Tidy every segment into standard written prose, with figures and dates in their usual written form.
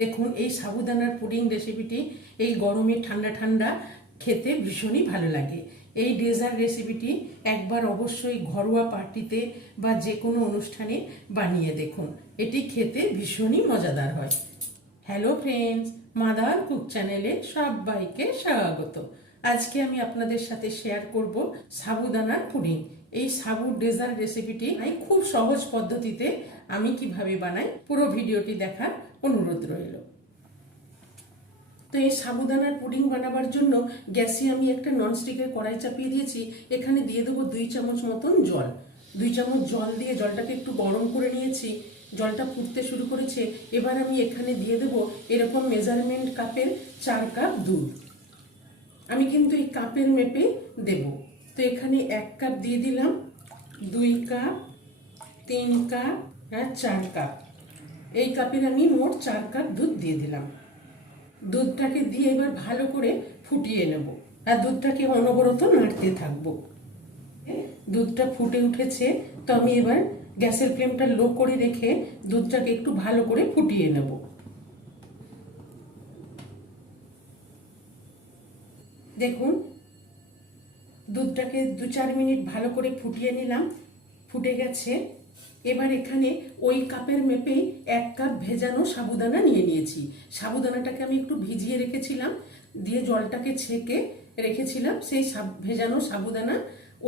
দেখুন এই সাবুদানার পুডিং রেসিপিটি এই গরমে ঠান্ডা ঠান্ডা খেতে ভীষণই ভালো লাগে। এই ডেজার্ট রেসিপিটি একবার অবশ্যই ঘরোয়া পার্টিতে বা যে কোনো অনুষ্ঠানে বানিয়ে দেখুন, এটি খেতে ভীষণই মজাদার হয়। হ্যালো ফ্রেন্ডস, মাদার কুক চ্যানেলে সবাইকে স্বাগত। আজকে আমি আপনাদের সাথে শেয়ার করব সাবুদানার পুডিং। এই সাবুর ডেজার্ট রেসিপিটি খুব সহজ পদ্ধতিতে আমি কিভাবে বানাই, পুরো ভিডিওটি দেখার অনুরোধ রইল। তো এই সাবুদানার পুডিং বানাবার জন্য গ্যাসে আমি একটা ননস্টিকের কড়াই চাপিয়ে দিয়েছি। এখানে দিয়ে দেবো 2 চামচ মতন জল। 2 চামচ জল দিয়ে জলটাকে একটু গরম করে নিয়েছি। জলটা ফুটতে শুরু করেছে। এবার আমি এখানে দিয়ে দেবো এরকম মেজারমেন্ট কাপের 4 কাপ দুধ। আমি কিন্তু এই কাপের মেপে দেব। তো এখানে 1 কাপ দিয়ে দিলাম, 2 কাপ, 3 কাপ আর 4 কাপ। এই কাপের আমি মোট 4 কাপ দুধ দিয়ে দিলাম। দুধটাকে দিয়ে এবার ভালো করে ফুটিয়ে নেব আর দুধটাকে অনবরত নাড়তে থাকবো। দুধটা ফুটে উঠেছে, তো আমি এবার গ্যাসের ফ্লেমটা লো করে রেখে দুধটাকে একটু ভালো করে ফুটিয়ে নেব। দেখুন দুধটাকে 2-4 মিনিট ভালো করে ফুটিয়ে নিলাম, ফুটে গেছে। এবার এখানে ওই কাপের মেপেই 1 কাপ ভেজানো সাবুদানা নিয়ে নিয়েছি। সাবুদানাটাকে আমি একটু ভিজিয়ে রেখেছিলাম, দিয়ে জলটাকে ছেঁকে রেখেছিলাম। সেই ভেজানো সাবুদানা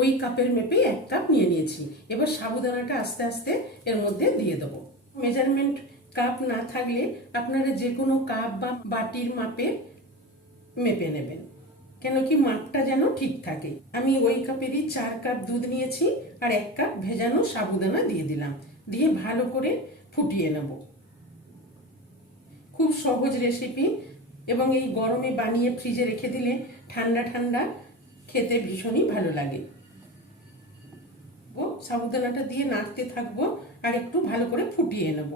ওই কাপের মেপেই 1 কাপ নিয়ে নিয়েছি। এবার সাবুদানাটা আস্তে আস্তে এর মধ্যে দিয়ে দেবো। মেজারমেন্ট কাপ না থাকলে আপনারা যে কোনো কাপ বা বাটির মাপে মেপে নেবেন, কেন কি মাপটা যেন ঠিক থাকে। আমি ওই কাপেরই 4 কাপ দুধ নিয়েছি আর 1 কাপ ভেজানো সাবুদানা দিয়ে দিলাম, দিয়ে ভালো করে ফুটিয়ে নেব। খুব সহজ রেসিপি এবং এই গরমে বানিয়ে ফ্রিজে রেখে দিলে ঠান্ডা ঠান্ডা খেতে ভীষণই ভালো লাগে। সাবুদানাটা দিয়ে নাড়তে থাকবো আর একটু ভালো করে ফুটিয়ে নেব।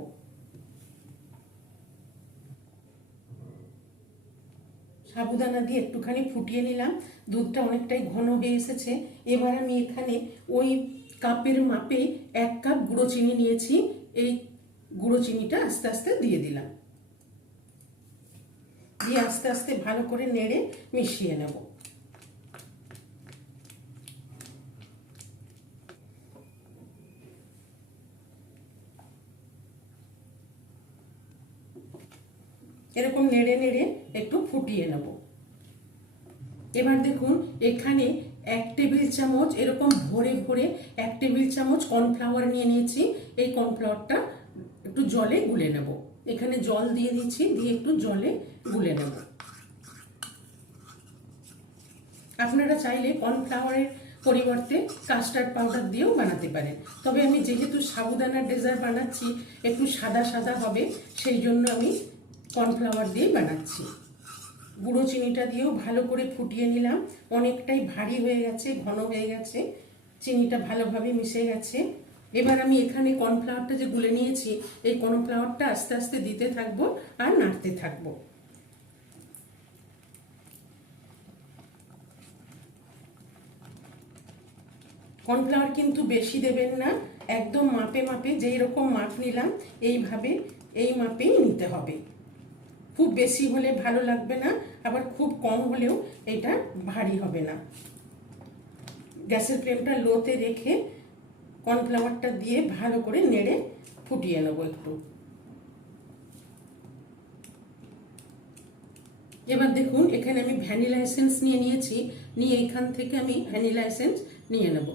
সাবুদানা দিয়ে একটুখানি ফুটিয়ে নিলাম, দুধটা অনেকটাই ঘন হয়ে এসেছে। এবার আমি এখানে ওই কাপের মাপে 1 কাপ গুঁড়ো চিনি নিয়েছি। এই গুঁড়ো চিনিটা আস্তে আস্তে দিয়ে দিলাম, দিয়ে আস্তে আস্তে ভালো করে নেড়ে মিশিয়ে নেব। এরকম নেড়ে নেড়ে একটু ফুটিয়ে নেব। এবার দেখুন এখানে 1 টেবিল চামচ এরকম ভরে ভরে 1 টেবিল চামচ কর্নফ্লাওয়ার নিয়ে নিয়েছি। এই কর্নফ্লাওয়ারটা একটু জলে গুলে নেব। এখানে জল দিয়ে দিচ্ছি, দিয়ে একটু জলে গুলে নেব। আপনারা চাইলে কর্নফ্লাওয়ারের পরিবর্তে কাস্টার্ড পাউডার দিয়েও বানাতে পারেন, তবে আমি যেহেতু সাবুদানার ডেজার্ট বানাচ্ছি একটু সাদা সাদা হবে, সেই জন্য আমি কর্নফ্লাওয়ার দিয়ে বানাচ্ছি। গুঁড়ো চিনিটা দিয়েও ভালো করে ফুটিয়ে নিলাম। অনেকটাই ভারী হয়ে গেছে, ঘন হয়ে গেছে, চিনিটা ভালোভাবে মিশে গেছে। এবার আমি এখানে কর্নফ্লাওয়ারটা যে গুলে নিয়েছি, এই কর্নফ্লাওয়ারটা আস্তে আস্তে দিতে থাকবো আর নাড়তে থাকবো। কর্নফ্লাওয়ার কিন্তু বেশি দেবেন না, একদম মাপে মাপে, যেই রকম মাপ নিলাম এইভাবে এই মাপেই নিতে হবে। খুব বেশি হলে ভালো লাগবে না, আবার খুব কম হলেও এটা ভারী হবে না। গ্যাসের ফ্লেমটা লোতে রেখে কর্নফ্লাওয়ারটা দিয়ে ভালো করে নেড়ে ফুটিয়ে নেব একটু। এবার দেখুন এখানে আমি ভ্যানিলা এসেন্স নিয়ে নিয়েছি, নিয়ে এখান থেকে আমি ভ্যানিলা এসেন্স নিয়ে নেব।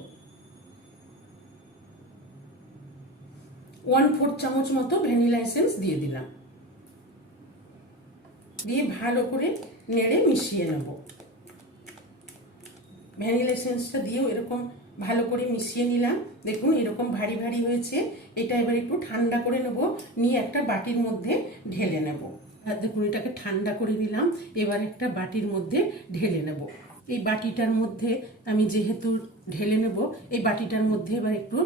1/4 চামচ মতো ভ্যানিলা এসেন্স দিয়ে দিলাম, দিয়ে ভালো করে নেড়ে মিশিয়ে নেব। ভ্যানিলা এসেন্সটা দিয়েও এরকম ভালো করে মিশিয়ে নিলাম। দেখুন এরকম ভারী ভারী হয়েছে। এটা এবার একটু ঠান্ডা করে নেব, নিয়ে একটা বাটির মধ্যে ঢেলে নেব। আর দেখুন এটাকে ঠান্ডা করে নিলাম, এবার একটা বাটির মধ্যে ঢেলে নেব। এই বাটিটার মধ্যে আমি যেহেতু ঢেলে নেব, এই বাটিটার মধ্যে এবার একটু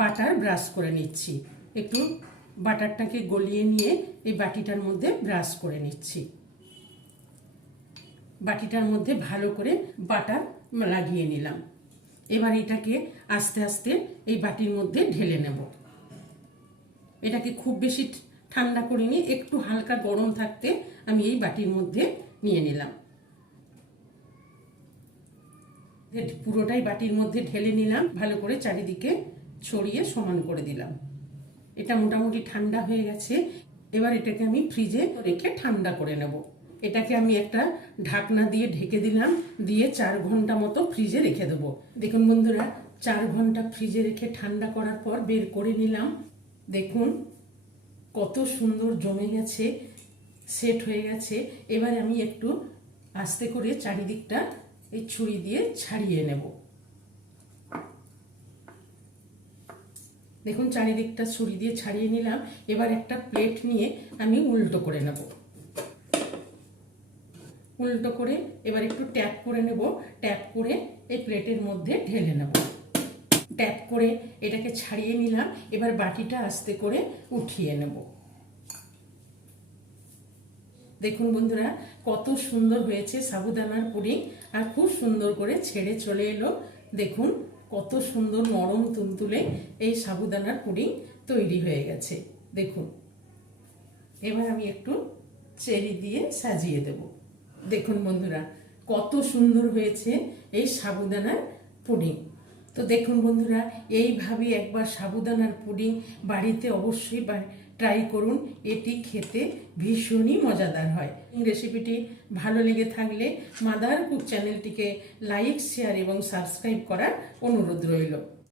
বাটার ব্রাশ করে নিচ্ছি। একটু বাটারটাকে গলিয়ে নিয়ে এই বাটিটার মধ্যে ব্রাশ করে নিচ্ছি। বাটিটার মধ্যে ভালো করে বাটার লাগিয়ে নিলাম। এবার এটাকে আস্তে আস্তে এই বাটির মধ্যে ঢেলে নেব। এটাকে খুব বেশি ঠান্ডা করিনি, একটু হালকা গরম থাকতে আমি এই বাটির মধ্যে নিয়ে নিলাম। পুরোটাই বাটির মধ্যে ঢেলে নিলাম, ভালো করে চারিদিকে ছড়িয়ে সমান করে দিলাম। এটা মোটামুটি ঠান্ডা হয়ে গেছে। এবার এটাকে আমি ফ্রিজে রেখে ঠান্ডা করে নেব। এটাকে আমি একটা ঢাকনা দিয়ে ঢেকে দিলাম, দিয়ে 4 ঘন্টা মতো ফ্রিজে রেখে দেবো। দেখুন বন্ধুরা, 4 ঘন্টা ফ্রিজে রেখে ঠান্ডা করার পর বের করে নিলাম। দেখুন কত সুন্দর জমে গেছে, সেট হয়ে গেছে। এবার আমি একটু আস্তে করে চারিদিকটা এই ছুরি দিয়ে ছাড়িয়ে নেব। দেখুন চারিদিকটা ছুরি দিয়ে ছাড়িয়ে নিলাম। এবার একটা প্লেট নিয়ে আমি উল্টো করে নেব। উল্টো করে এবার একটু ট্যাপ করে নেব। ট্যাপ করে এই প্লেটের মধ্যে ঢেলে নেব। ট্যাপ করে এটাকে ছাড়িয়ে নিলাম। এবার বাটিটা আস্তে করে উঠিয়ে নেব। দেখুন বন্ধুরা, কত সুন্দর হয়েছে সাবুদানার পুডিং, আর খুব সুন্দর করে ছেড়ে চলে এলো। দেখুন কত সুন্দর নরম তুলতুলে এই সাবুদানার পুডিং তৈরি হয়ে গেছে। দেখুন এবার আমি একটু চেরি দিয়ে সাজিয়ে দেব। দেখুন বন্ধুরা, কত সুন্দর হয়েছে এই সাবুদানার পুডিং। তো দেখুন বন্ধুরা, এইভাবে একবার সাবুদানার পুডিং বাড়িতে অবশ্যই ট্রাই করুন। এটি খেতে ভীষণই মজাদার হয়। রেসিপিটি ভালো লেগে থাকলে মাদার কুক চ্যানেলটিকে লাইক, শেয়ার এবং সাবস্ক্রাইব করার অনুরোধ রইল।